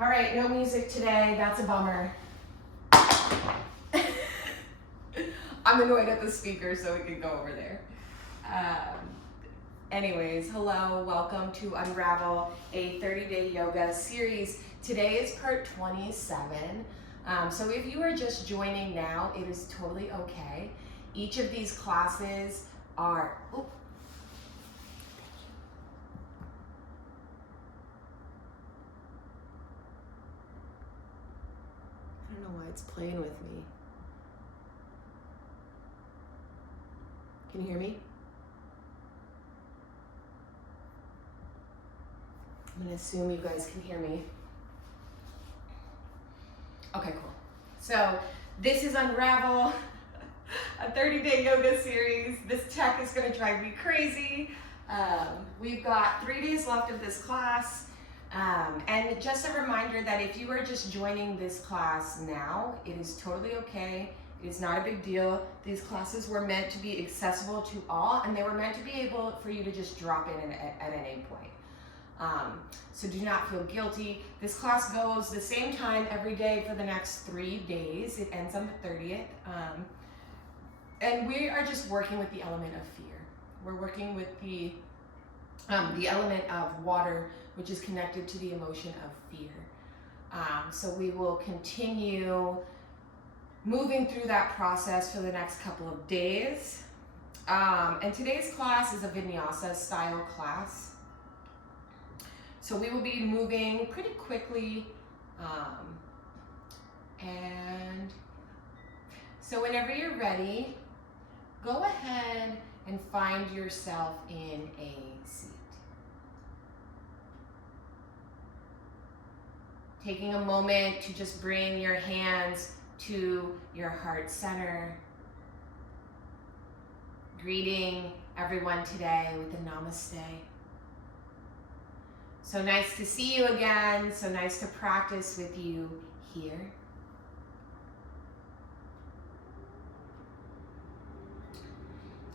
All right, no music today. That's a bummer. I'm annoyed at the speaker, so we can go over there. Anyways, hello, welcome to Unravel, a 30-day yoga series. Today is part 27. So if you are just joining now, it is totally okay. Each of these classes are, I don't know why it's playing with me. Can you hear me? I'm gonna assume you guys can hear me. Okay, cool. So this is Unravel, a 30-day yoga series. This tech is gonna drive me crazy. We've got 3 days left of this class. And just a reminder that if you are just joining this class now, it is totally okay. It is not a big deal. These classes were meant to be accessible to all, and they were meant to be able for you to just drop in at any point. So do not feel guilty. This class goes the same time every day for the next 3 days. It ends on the 30th. And we are just working with the element of fear. We're working with the element of water, which is connected to the emotion of fear. So we will continue moving through that process for the next couple of days. And today's class is a vinyasa style class. So we will be moving pretty quickly. And so whenever you're ready, go ahead and find yourself in a seat. Taking a moment to just bring your hands to your heart center. Greeting everyone today with a namaste. So nice to see you again. So nice to practice with you here.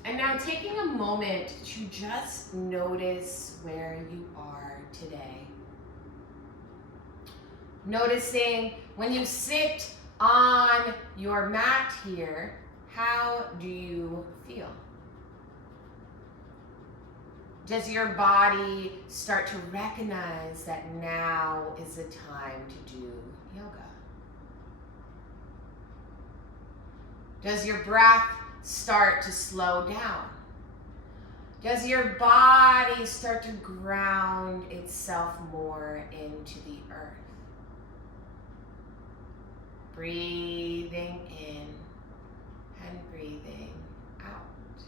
And now taking a moment to just notice where you are today. Noticing when you sit on your mat here, how do you feel? Does your body start to recognize that now is the time to do yoga? Does your breath start to slow down? Does your body start to ground itself more into the earth? Breathing in and breathing out.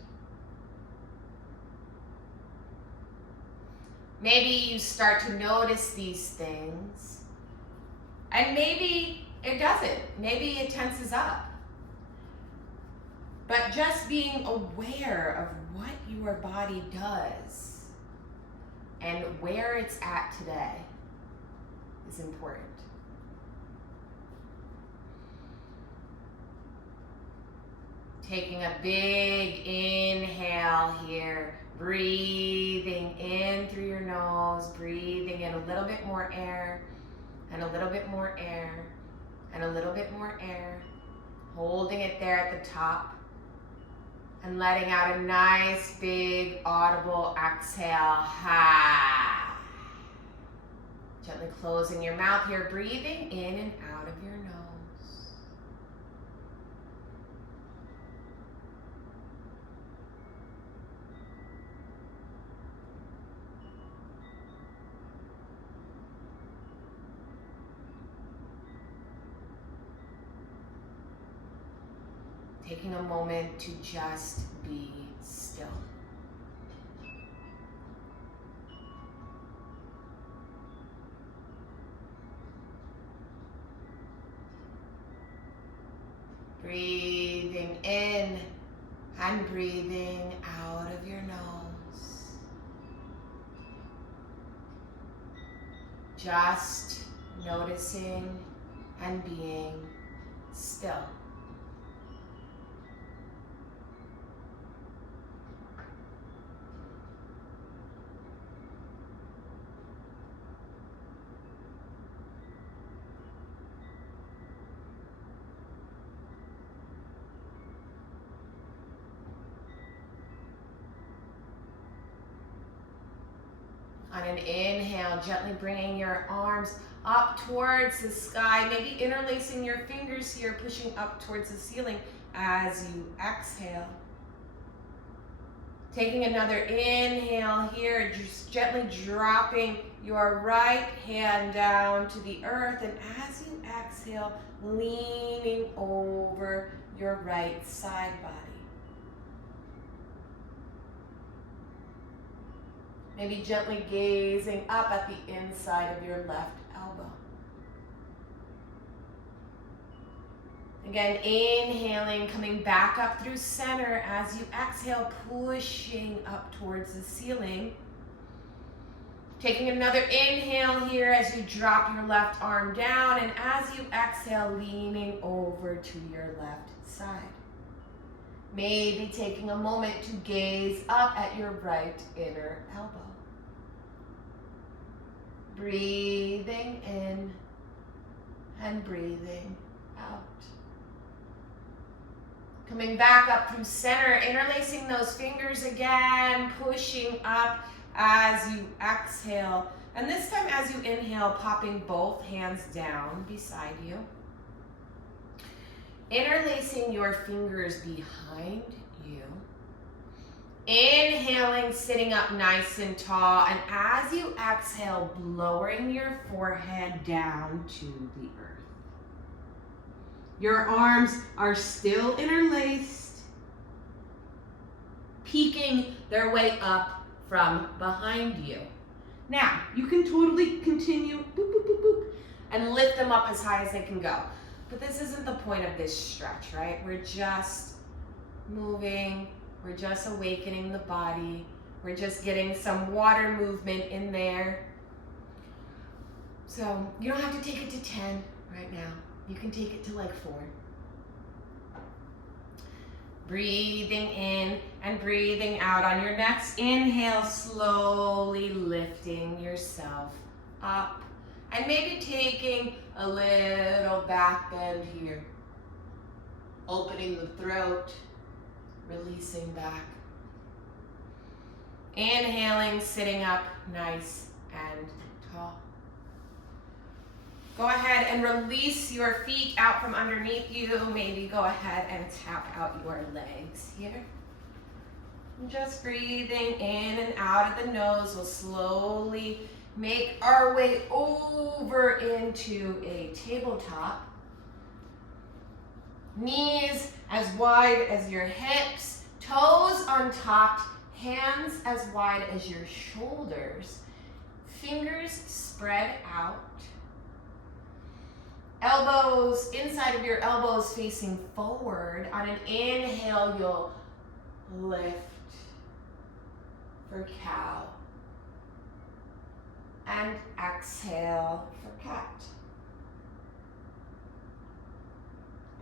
Maybe you start to notice these things, and maybe it doesn't. Maybe it tenses up. But just being aware of what your body does and where it's at today is important. Taking a big inhale here, breathing in through your nose, breathing in a little bit more air, and a little bit more air, and a little bit more air, holding it there at the top, and letting out a nice big audible exhale. Ha. Gently closing your mouth here, breathing in and out of your nose. Taking a moment to just be still. Breathing in and breathing out of your nose. Just noticing and being still. On an inhale, gently bringing your arms up towards the sky, maybe interlacing your fingers here, pushing up towards the ceiling as you exhale. Taking another inhale here, just gently dropping your right hand down to the earth, and as you exhale, leaning over your right side body. Maybe gently gazing up at the inside of your left elbow. Again, inhaling, coming back up through center as you exhale, pushing up towards the ceiling. Taking another inhale here as you drop your left arm down, and as you exhale, leaning over to your left side. Maybe taking a moment to gaze up at your right inner elbow. Breathing in and breathing out. Coming back up through center, interlacing those fingers again, pushing up as you exhale. And this time as you inhale, popping both hands down beside you. Interlacing your fingers behind you. Inhaling, sitting up nice and tall. And as you exhale, lowering your forehead down to the earth. Your arms are still interlaced, peeking their way up from behind you. Now, you can totally continue, boop, boop, boop, boop, and lift them up as high as they can go. But this isn't the point of this stretch, right? We're just moving, we're just awakening the body, we're just getting some water movement in there. So you don't have to take it to 10 right now. You can take it to like 4. Breathing in and breathing out. On your next inhale, slowly lifting yourself up. And maybe taking a little back bend here. Opening the throat, releasing back. Inhaling, sitting up nice and tall. Go ahead and release your feet out from underneath you. Maybe go ahead and tap out your legs here. Just breathing in and out of the nose. We'll slowly make our way over into a tabletop. Knees as wide as your hips, toes untucked, hands as wide as your shoulders. Fingers spread out. Elbows, inside of your elbows facing forward. On an inhale, you'll lift for cow. And exhale for cat.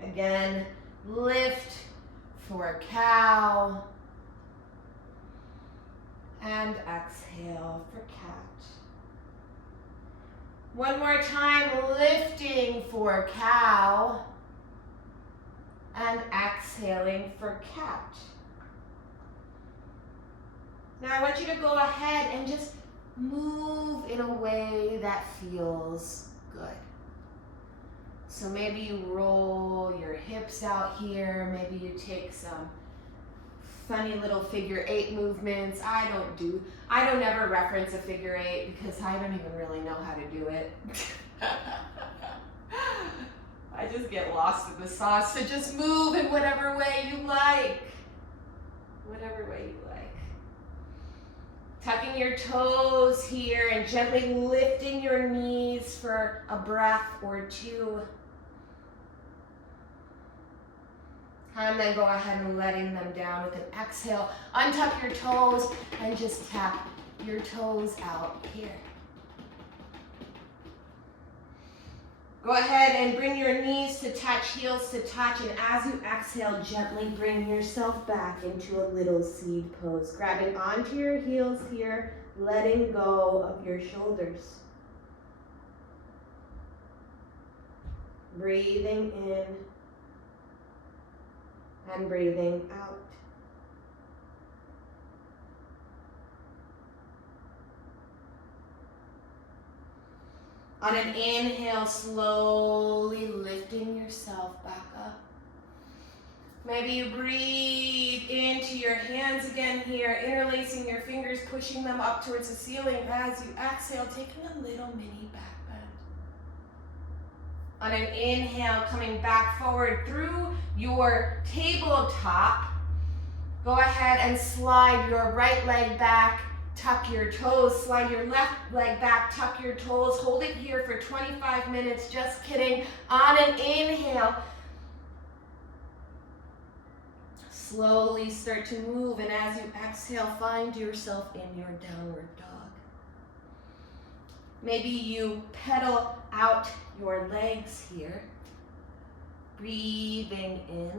Again, lift for cow. And exhale for cat. One more time, lifting for cow and exhaling for cat. Now I want you to go ahead and just move in a way that feels good. So maybe you roll your hips out here, maybe you take some funny little figure 8 movements. I don't ever reference a figure 8 because I don't even really know how to do it. I just get lost in the sauce. So just move in whatever way you like. Whatever way you like. Tucking your toes here and gently lifting your knees for a breath or 2. And then go ahead and letting them down with an exhale. Untuck your toes and just tap your toes out here. Go ahead and bring your knees to touch, heels to touch, and as you exhale, gently bring yourself back into a little seed pose. Grabbing onto your heels here, letting go of your shoulders. Breathing in and breathing out. On an inhale, slowly lifting yourself back up. Maybe you breathe into your hands again here, interlacing your fingers, pushing them up towards the ceiling. As you exhale, taking a little mini back bend. On an inhale, coming back forward through your tabletop, go ahead and slide your right leg back, tuck your toes, slide your left leg back, tuck your toes, hold it here for 25 minutes, just kidding. On an inhale, slowly start to move, and as you exhale, find yourself in your downward dog. Maybe you pedal out your legs here, breathing in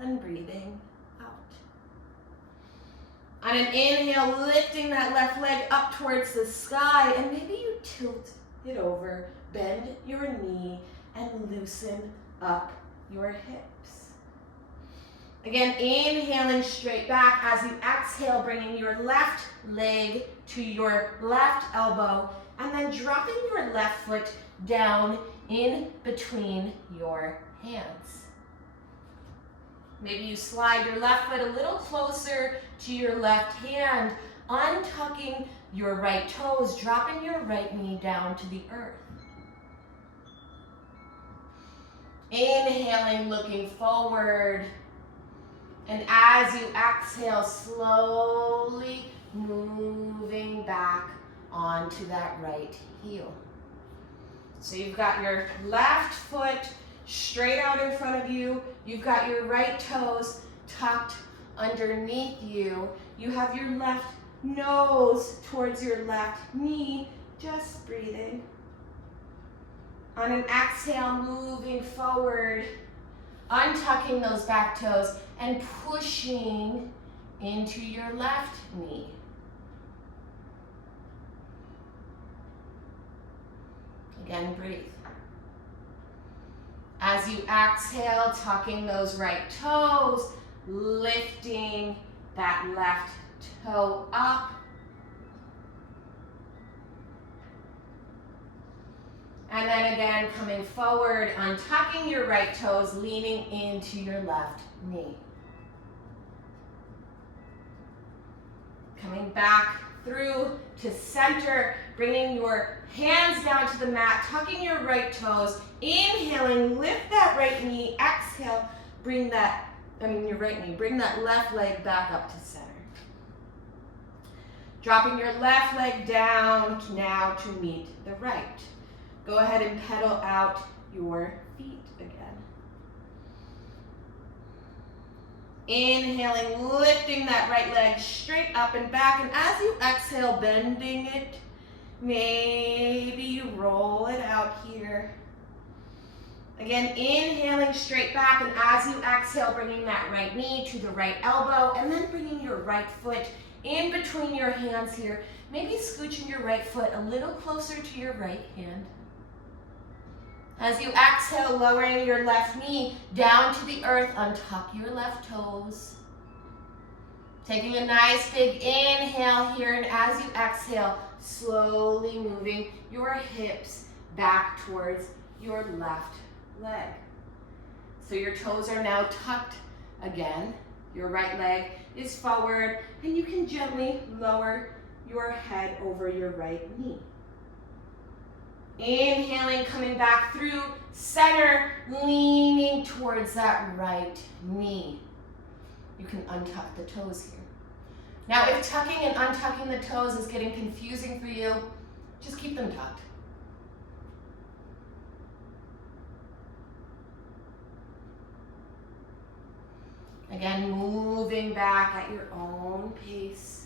and breathing out. On an inhale, lifting that left leg up towards the sky, and maybe you tilt it over, bend your knee, and loosen up your hips. Again, inhaling straight back. As you exhale, bringing your left leg to your left elbow, and then dropping your left foot down in between your hands. Maybe you slide your left foot a little closer to your left hand, untucking your right toes, dropping your right knee down to the earth. Inhaling, looking forward. And as you exhale, slowly moving back onto that right heel. So you've got your left foot straight out in front of you. You've got your right toes tucked underneath you. You have your left nose towards your left knee, just breathing. On an exhale, moving forward, untucking those back toes and pushing into your left knee. Again, breathe. As you exhale, tucking those right toes, lifting that left toe up. And then again, coming forward, untucking your right toes, leaning into your left knee. Coming back through to center, bringing your hands down to the mat, tucking your right toes, inhaling, lift that right knee, exhale, bring that left leg back up to center. Dropping your left leg down now to meet the right. Go ahead and pedal out your feet again. Inhaling, lifting that right leg straight up and back, and as you exhale, bending it. Maybe you roll it out here. Again, inhaling straight back, and as you exhale, bringing that right knee to the right elbow, and then bringing your right foot in between your hands here. Maybe scooching your right foot a little closer to your right hand. As you exhale, lowering your left knee down to the earth, untuck your left toes. Taking a nice big inhale here, and as you exhale, slowly moving your hips back towards your left leg. So your toes are now tucked again. Your right leg is forward, and you can gently lower your head over your right knee. Inhaling, coming back through center, leaning towards that right knee. You can untuck the toes here. Now, if tucking and untucking the toes is getting confusing for you, just keep them tucked. Again, moving back at your own pace.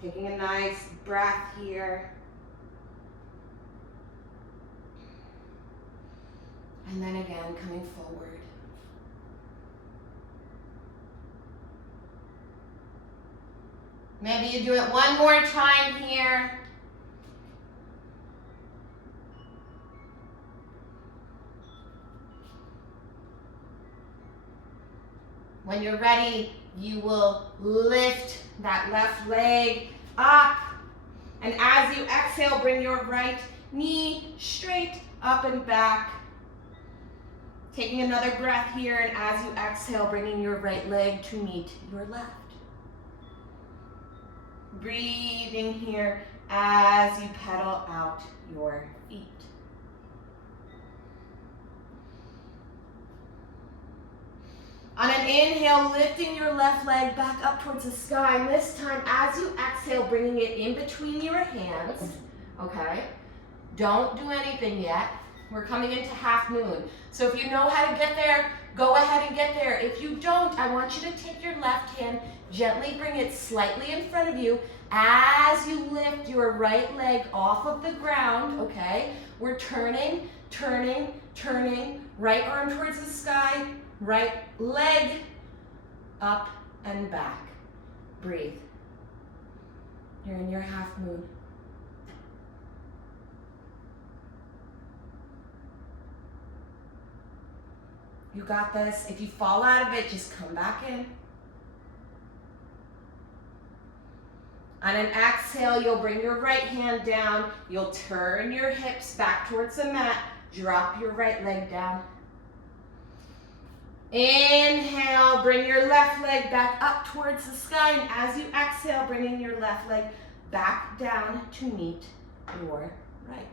Taking a nice breath here. And then again, coming forward. Maybe you do it one more time here. When you're ready, you will lift that left leg up And as you exhale, bring your right knee straight up and back. Taking another breath here, and as you exhale, bringing your right leg to meet your left. Breathing here as you pedal out your feet. On an inhale, lifting your left leg back up towards the sky. And this time, as you exhale, bringing it in between your hands, okay? Don't do anything yet. We're coming into half moon. So if you know how to get there, go ahead and get there. If you don't, I want you to take your left hand, gently bring it slightly in front of you as you lift your right leg off of the ground, okay? We're turning, turning, turning. Right arm towards the sky, right leg up and back. Breathe. You're in your half moon. You got this. If you fall out of it, just come back in. On an exhale, you'll bring your right hand down. You'll turn your hips back towards the mat. Drop your right leg down. Inhale, bring your left leg back up towards the sky. And as you exhale, bringing your left leg back down to meet your right.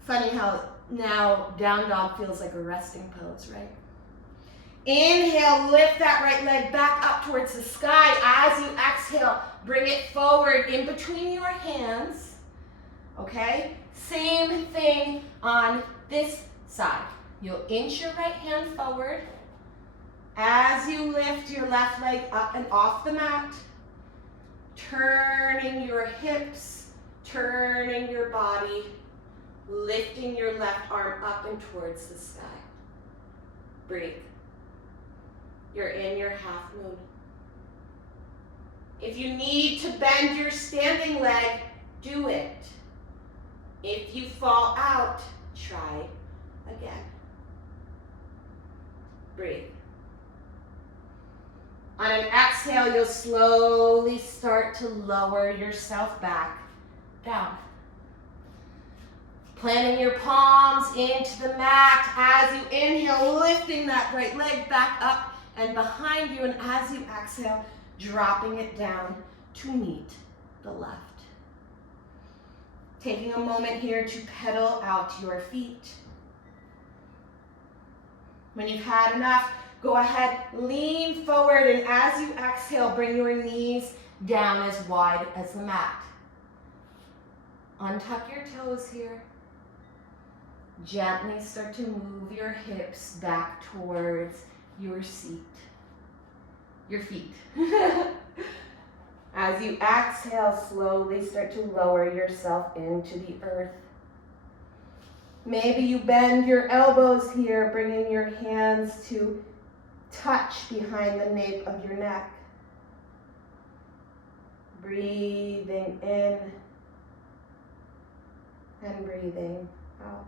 Funny how now down dog feels like a resting pose, right? Inhale, lift that right leg back up towards the sky. As you exhale, bring it forward in between your hands, okay? Same thing on this side. You'll inch your right hand forward. As you lift your left leg up and off the mat, turning your hips, turning your body, lifting your left arm up and towards the sky. Breathe. You're in your half moon. If you need to bend your standing leg, do it. If you fall out, try again. Breathe. On an exhale, you'll slowly start to lower yourself back down. Planting your palms into the mat as you inhale, lifting that right leg back up and behind you, and as you exhale, dropping it down to meet the left. Taking a moment here to pedal out your feet. When you've had enough, go ahead, lean forward, and as you exhale, bring your knees down as wide as the mat. Untuck your toes here. Gently start to move your hips back towards your seat, your feet. As you exhale, slowly start to lower yourself into the earth. Maybe you bend your elbows here, bringing your hands to touch behind the nape of your neck. Breathing in and breathing out.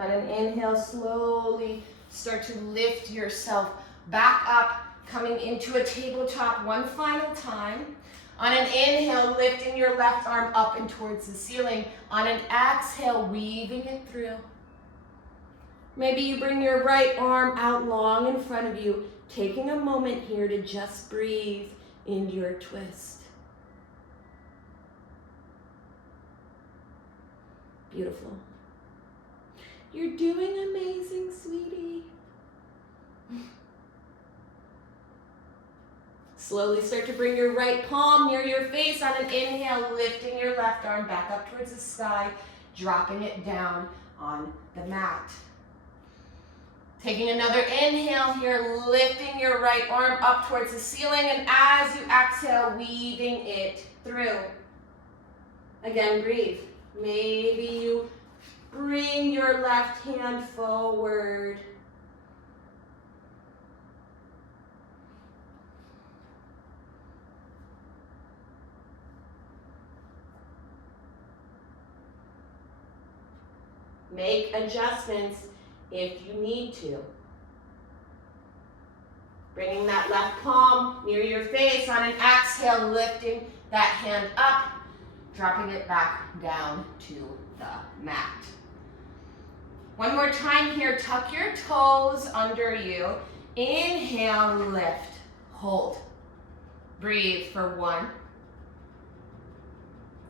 On an inhale, slowly start to lift yourself back up, coming into a tabletop one final time. On an inhale, lifting your left arm up and towards the ceiling. On an exhale, weaving it through. Maybe you bring your right arm out long in front of you, taking a moment here to just breathe into your twist. Beautiful. You're doing amazing, sweetie. Slowly start to bring your right palm near your face. On an inhale, lifting your left arm back up towards the sky, dropping it down on the mat. Taking another inhale here, lifting your right arm up towards the ceiling, and as you exhale, weaving it through. Again, breathe. Maybe you bring your left left hand forward. Make adjustments if you need to. Bringing that left palm near your face on an exhale, lifting that hand up, dropping it back down to the mat. One more time here, tuck your toes under you. Inhale, lift, hold. Breathe for 1,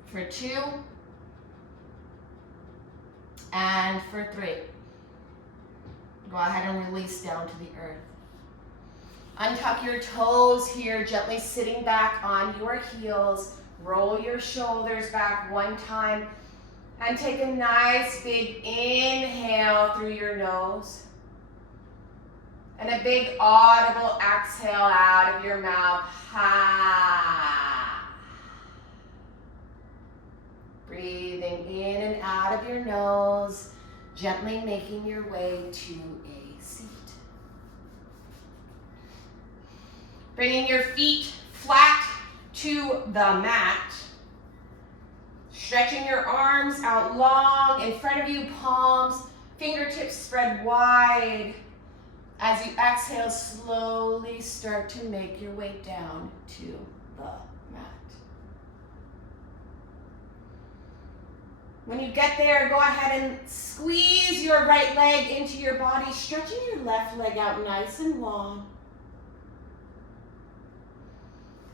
for 2, and for 3. Go ahead and release down to the earth. Untuck your toes here, gently sitting back on your heels. Roll your shoulders back 1 time. And take a nice big inhale through your nose. And a big audible exhale out of your mouth. Ha. Breathing in and out of your nose, gently making your way to a seat. Bringing your feet flat to the mat. Stretching your arms out long in front of you, palms, fingertips spread wide. As you exhale, slowly start to make your way down to the mat. When you get there, go ahead and squeeze your right leg into your body, stretching your left leg out nice and long.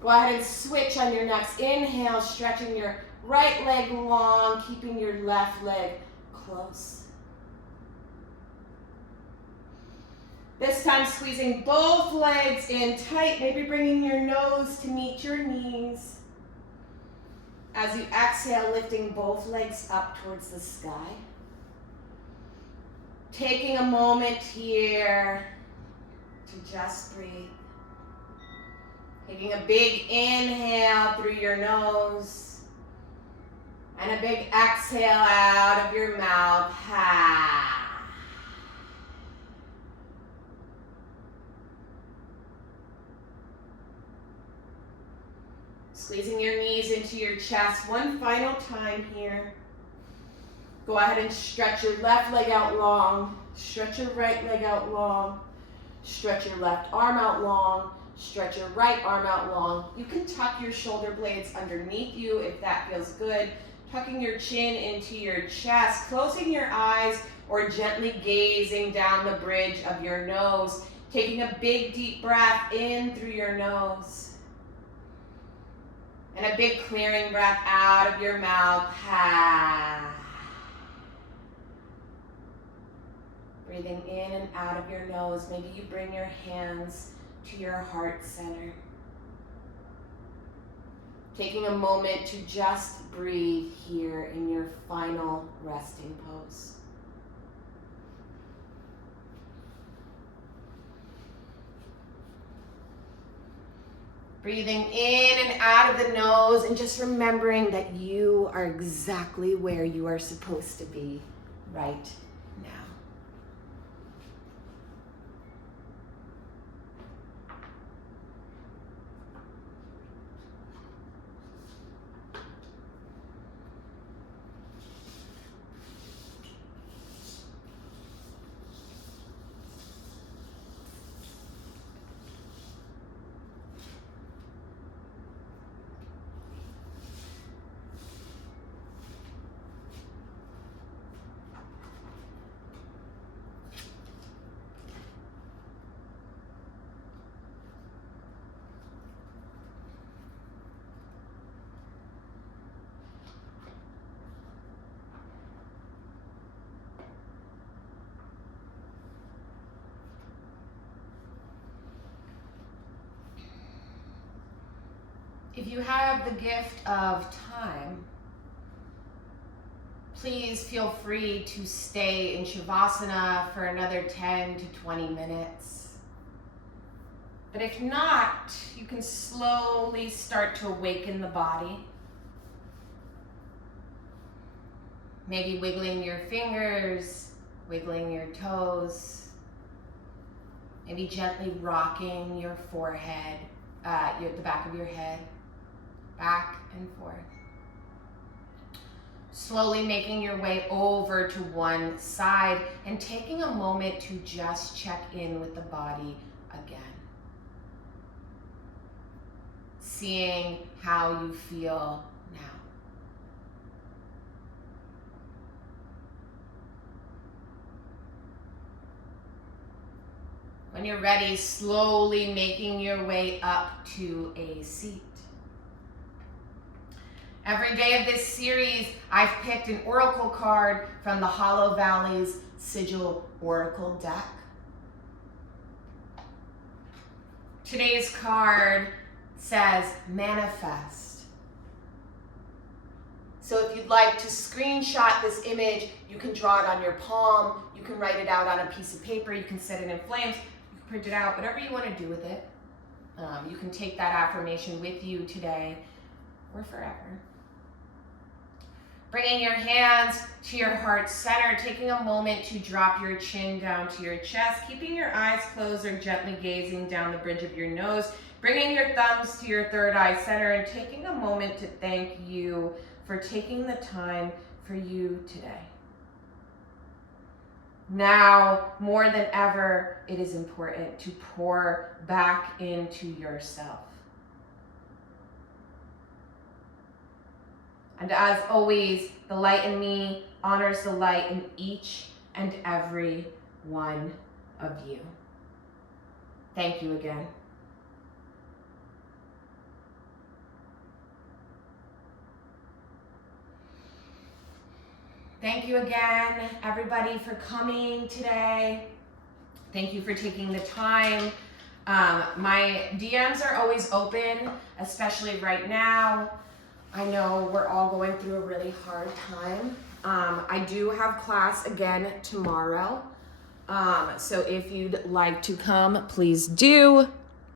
Go ahead and switch on your next inhale, stretching your right leg long, keeping your left leg close. This time squeezing both legs in tight, maybe bringing your nose to meet your knees. As you exhale, lifting both legs up towards the sky. Taking a moment here to just breathe. Taking a big inhale through your nose and a big exhale out of your mouth. Ha. Squeezing your knees into your chest one final time here. Go ahead and stretch your left leg out long. Stretch your right leg out long. Stretch your left arm out long. Stretch your right arm out long. You can tuck your shoulder blades underneath you if that feels good. Tucking your chin into your chest, closing your eyes, or gently gazing down the bridge of your nose. Taking a big deep breath in through your nose. And a big clearing breath out of your mouth. Ha. Breathing in and out of your nose. Maybe you bring your hands to your heart center. Taking a moment to just breathe here in your final resting pose. Breathing in and out of the nose and just remembering that you are exactly where you are supposed to be right now. If you have the gift of time, please feel free to stay in Shavasana for another 10 to 20 minutes. But if not, you can slowly start to awaken the body. Maybe wiggling your fingers, wiggling your toes, maybe gently rocking your forehead, the back of your head, back and forth. Slowly making your way over to one side and taking a moment to just check in with the body again. Seeing how you feel now. When you're ready, slowly making your way up to a seat. Every day of this series, I've picked an oracle card from the Hollow Valley's Sigil Oracle deck. Today's card says manifest. So if you'd like to screenshot this image, you can draw it on your palm, you can write it out on a piece of paper, you can set it in flames, you can print it out, whatever you want to do with it. You can take that affirmation with you today or forever. Bringing your hands to your heart center, taking a moment to drop your chin down to your chest, keeping your eyes closed or gently gazing down the bridge of your nose, bringing your thumbs to your third eye center and taking a moment to thank you for taking the time for you today. Now, more than ever, it is important to pour back into yourself. And as always, the light in me honors the light in each and every one of you. Thank you again. Thank you again, everybody, for coming today. Thank you for taking the time. My DMs are always open, especially right now. I know we're all going through a really hard time. I do have class again tomorrow. So if you'd like to come, please do.